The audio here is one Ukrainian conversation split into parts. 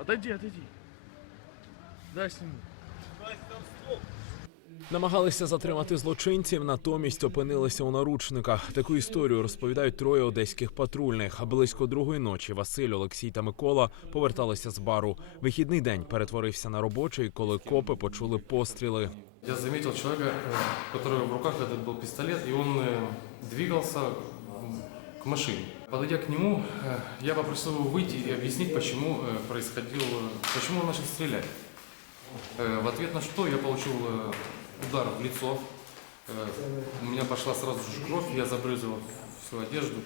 Отойди, отойди. Дай сниму. Намагалися затримати злочинців, натомість опинилися у наручниках. Таку історію розповідають троє одеських патрульних. А близько другої ночі Василь, Олексій та Микола поверталися з бару. Вихідний день перетворився на робочий, коли копи почули постріли. Я заметил человека, э, у которого в руках этот был пистолет, и он э, двигался м, к машине. Подойдя к нему, э, я попросил его выйти и объяснить, почему э, происходил, э, почему он начал стрелять. Э, В ответ на что я получил э, удар в лицо. Э, У меня пошла сразу же кровь, я забрызгал всю одежду.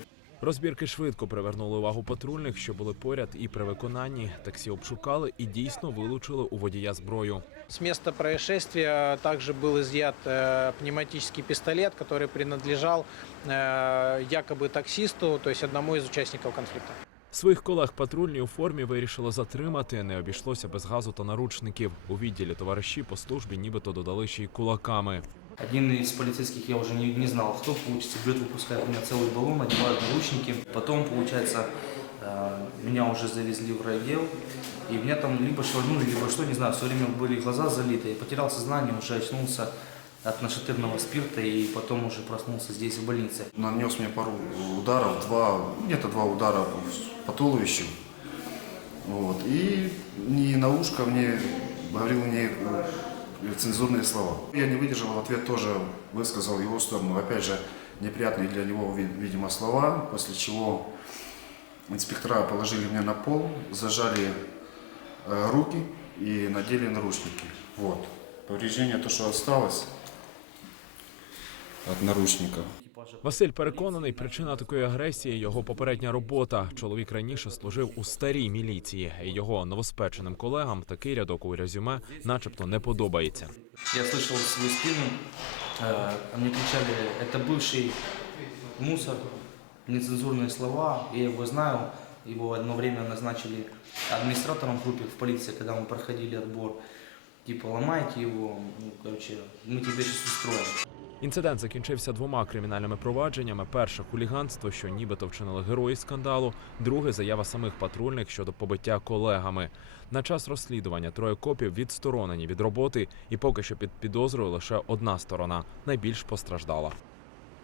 Розбірки швидко привернули увагу патрульних, що були поряд, і при виконанні таксі обшукали і дійсно вилучили у водія зброю. С места происшествия также был изъят э, пневматический пистолет, который принадлежал э, якобы таксисту, то есть одному из участников конфликта. Своїх колег патрульні у формі вирішили затримати. Не обійшлося без газу та наручників. У відділі товариші по службі нібито додали ще й кулаками. Один из полицейских, я уже не, не знал, кто, получится, берет, выпускает у меня целый баллон, одевают наручники. Потом, получается, э, меня уже завезли в райотдел, и меня там либо швырнули, либо что, не знаю, все время были глаза залиты. Я потерял сознание, уже очнулся от нашатырного спирта, и потом уже проснулся здесь, в больнице. Нанес мне пару ударов, два, где-то два удара по туловищу. Вот. И не на ушко мне говорил мне цензурные слова. Я не выдержал, в ответ тоже высказал его сторону. Опять же, неприятные для него, ви- видимо, слова, после чего инспектора положили меня на пол, зажали э, руки и надели наручники. Вот. Повреждение, то, что осталось от наручников. Василь переконаний, причина такої агресії його попередня робота. Чоловік раніше служив у старій міліції. і Його новоспеченим колегам такий рядок у резюме, начебто, не подобається. Я слышал в свою спину, э, мне кричали, это бывший мусор, нецензурные слова, я его знаю, его одно время назначили администратором в группе в полиции, когда мы проходили отбор. Типа, ломайте его, ну, короче, мы тебе сейчас устроим. Інцидент закінчився двома кримінальними провадженнями: перше хуліганство, що нібито вчинили герої скандалу. Друге заява самих патрульних щодо побиття колегами. На час розслідування троє копів відсторонені від роботи, і поки що під підозрою лише одна сторона найбільш постраждала.